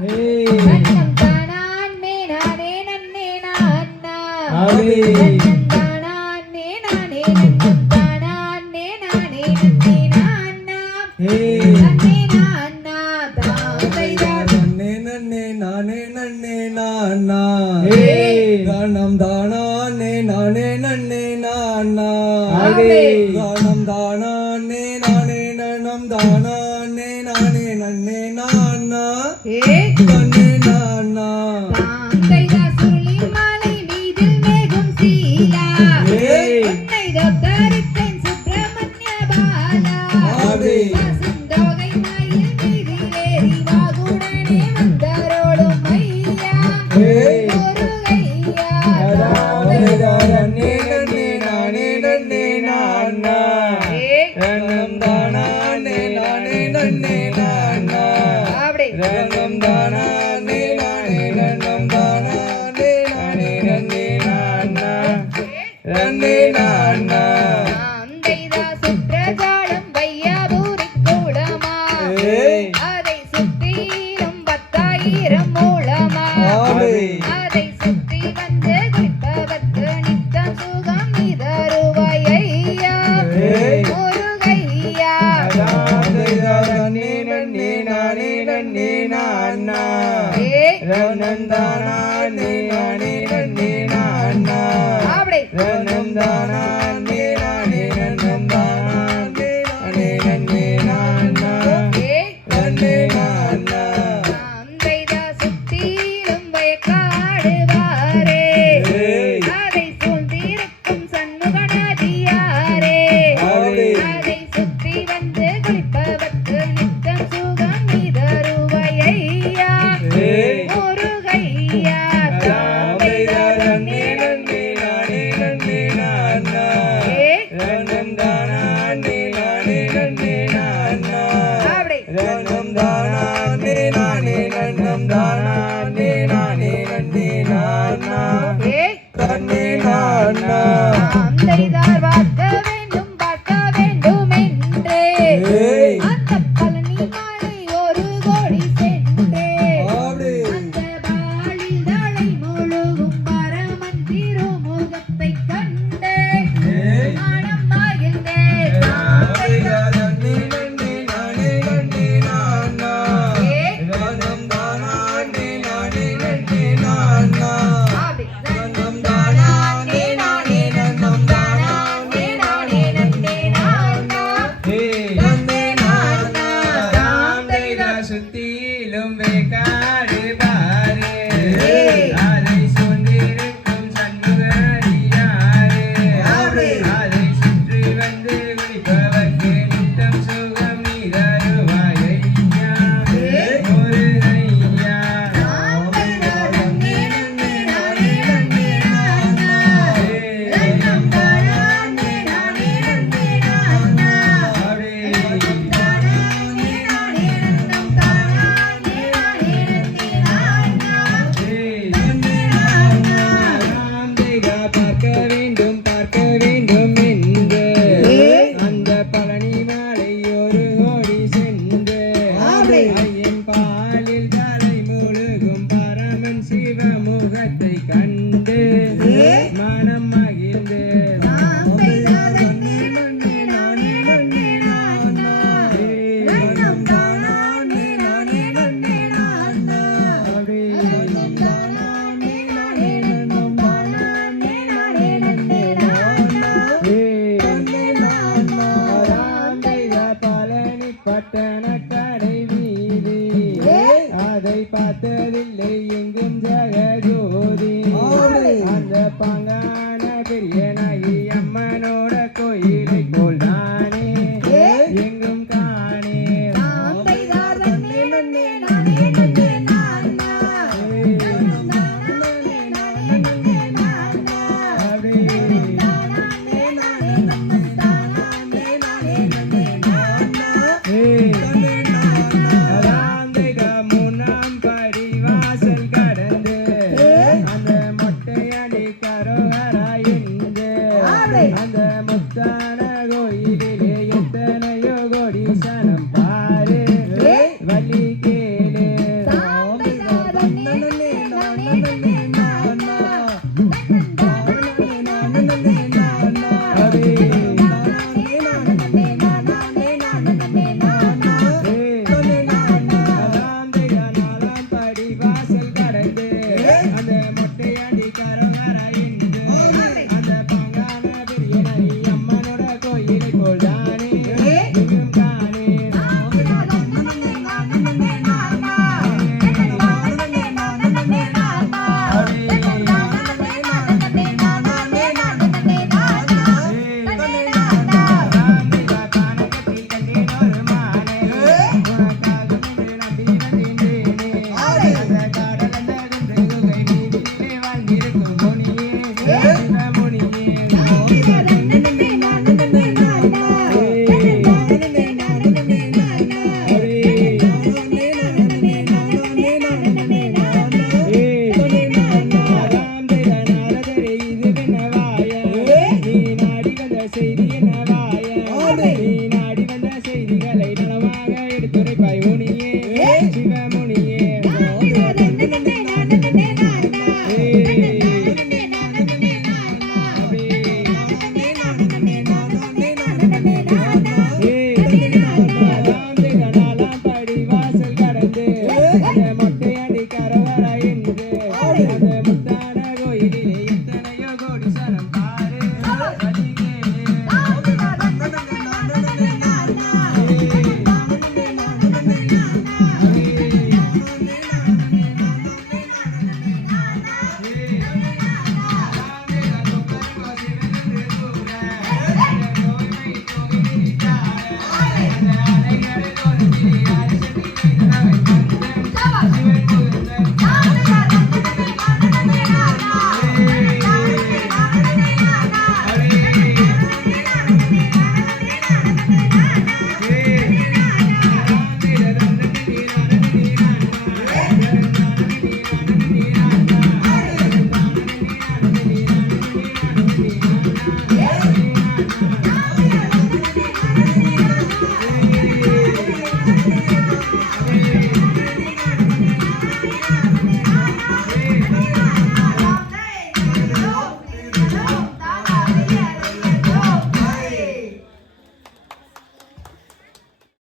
கண்ணம் தானான் மேனானே நன்னே நான் தானம் தானானே நானே நன்னே நானா தானம் தானா Na na na na. நாட்டில் எங்கும் ஜெகஜோதி அந்த பங்கான பெரிய Mm-hmm.